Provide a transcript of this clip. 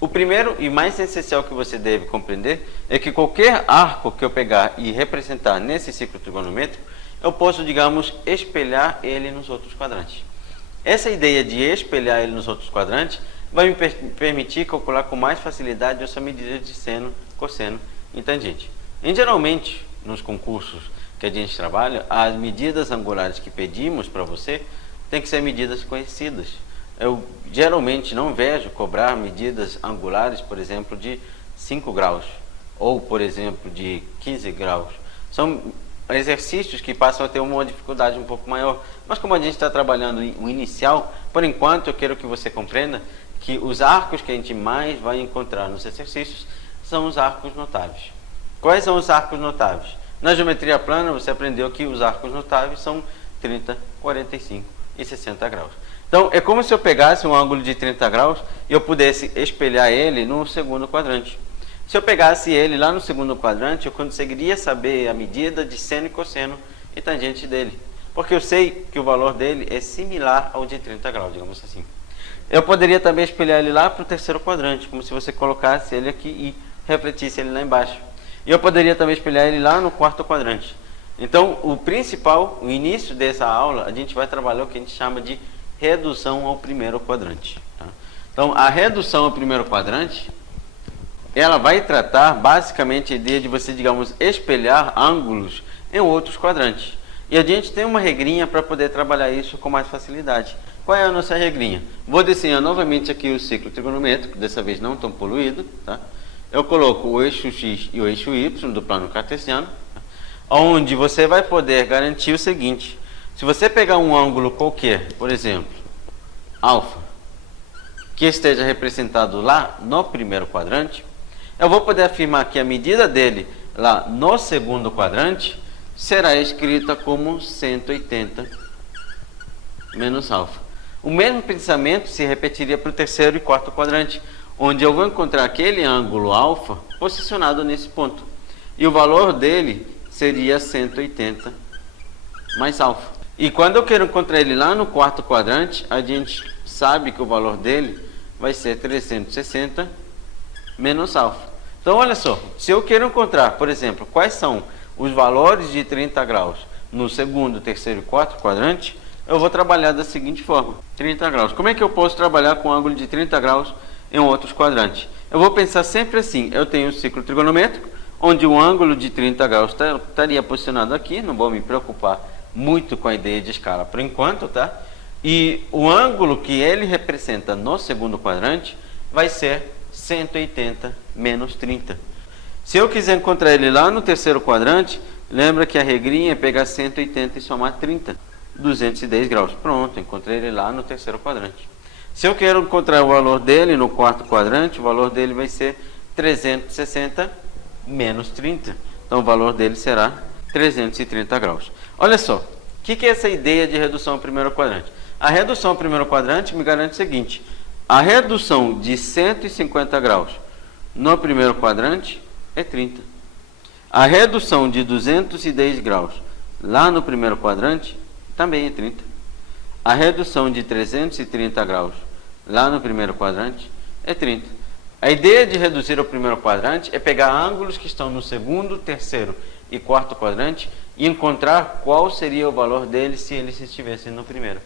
O primeiro e mais essencial que você deve compreender é que qualquer arco que eu pegar e representar nesse ciclo trigonométrico, eu posso, digamos, espelhar ele nos outros quadrantes. Essa ideia de espelhar ele nos outros quadrantes vai me permitir calcular com mais facilidade essa medida de seno, cosseno e tangente. E geralmente, nos concursos que a gente trabalha, as medidas angulares que pedimos para você tem que ser medidas conhecidas. Eu geralmente não vejo cobrar medidas angulares, por exemplo, de 5 graus ou, por exemplo, de 15 graus. São exercícios que passam a ter uma dificuldade um pouco maior. Mas como a gente está trabalhando o inicial, por enquanto eu quero que você compreenda que os arcos que a gente mais vai encontrar nos exercícios são os arcos notáveis. Quais são os arcos notáveis? Na geometria plana você aprendeu que os arcos notáveis são 30, 45 e 60 graus. Então, é como se eu pegasse um ângulo de 30 graus e eu pudesse espelhar ele no segundo quadrante. Se eu pegasse ele lá no segundo quadrante, eu conseguiria saber a medida de seno e cosseno e tangente dele. Porque eu sei que o valor dele é similar ao de 30 graus, digamos assim. Eu poderia também espelhar ele lá para o terceiro quadrante, como se você colocasse ele aqui e refletisse ele lá embaixo. E eu poderia também espelhar ele lá no quarto quadrante. Então, o principal, o início dessa aula, a gente vai trabalhar o que a gente chama de redução ao primeiro quadrante. Tá? Então, a redução ao primeiro quadrante, ela vai tratar basicamente a ideia de você, digamos, espelhar ângulos em outros quadrantes. E a gente tem uma regrinha para poder trabalhar isso com mais facilidade. Qual é a nossa regrinha? Vou desenhar novamente aqui o ciclo trigonométrico, dessa vez não tão poluído. Tá? Eu coloco o eixo X e o eixo Y do plano cartesiano, tá? Onde você vai poder garantir o seguinte: se você pegar um ângulo qualquer, por exemplo, alfa, que esteja representado lá no primeiro quadrante, eu vou poder afirmar que a medida dele lá no segundo quadrante será escrita como 180 menos alfa. O mesmo pensamento se repetiria para o terceiro e quarto quadrante, onde eu vou encontrar aquele ângulo alfa posicionado nesse ponto. E o valor dele seria 180 mais alfa. E quando eu quero encontrar ele lá no quarto quadrante, a gente sabe que o valor dele vai ser 360 menos alfa. Então, olha só, se eu quero encontrar, por exemplo, quais são os valores de 30 graus no segundo, terceiro e quarto quadrante, eu vou trabalhar da seguinte forma: 30 graus. Como é que eu posso trabalhar com um ângulo de 30 graus em outros quadrantes? Eu vou pensar sempre assim: eu tenho um ciclo trigonométrico, onde o ângulo de 30 graus estaria posicionado aqui, não vou me preocupar muito com a ideia de escala por enquanto, tá? E o ângulo que ele representa no segundo quadrante vai ser 180 menos 30. Se eu quiser encontrar ele lá no terceiro quadrante, lembra que a regrinha é pegar 180 e somar 30. 210 graus. Pronto, encontrei ele lá no terceiro quadrante. Se eu quero encontrar o valor dele no quarto quadrante, o valor dele vai ser 360 menos 30. Então o valor dele será 330 graus. Olha só, o que é essa ideia de redução ao primeiro quadrante? A redução ao primeiro quadrante me garante o seguinte: a redução de 150 graus no primeiro quadrante é 30. A redução de 210 graus lá no primeiro quadrante também é 30. A redução de 330 graus lá no primeiro quadrante é 30. A ideia de reduzir ao primeiro quadrante é pegar ângulos que estão no segundo, terceiro e quarto quadrante e encontrar qual seria o valor deles se eles estivessem no primeiro.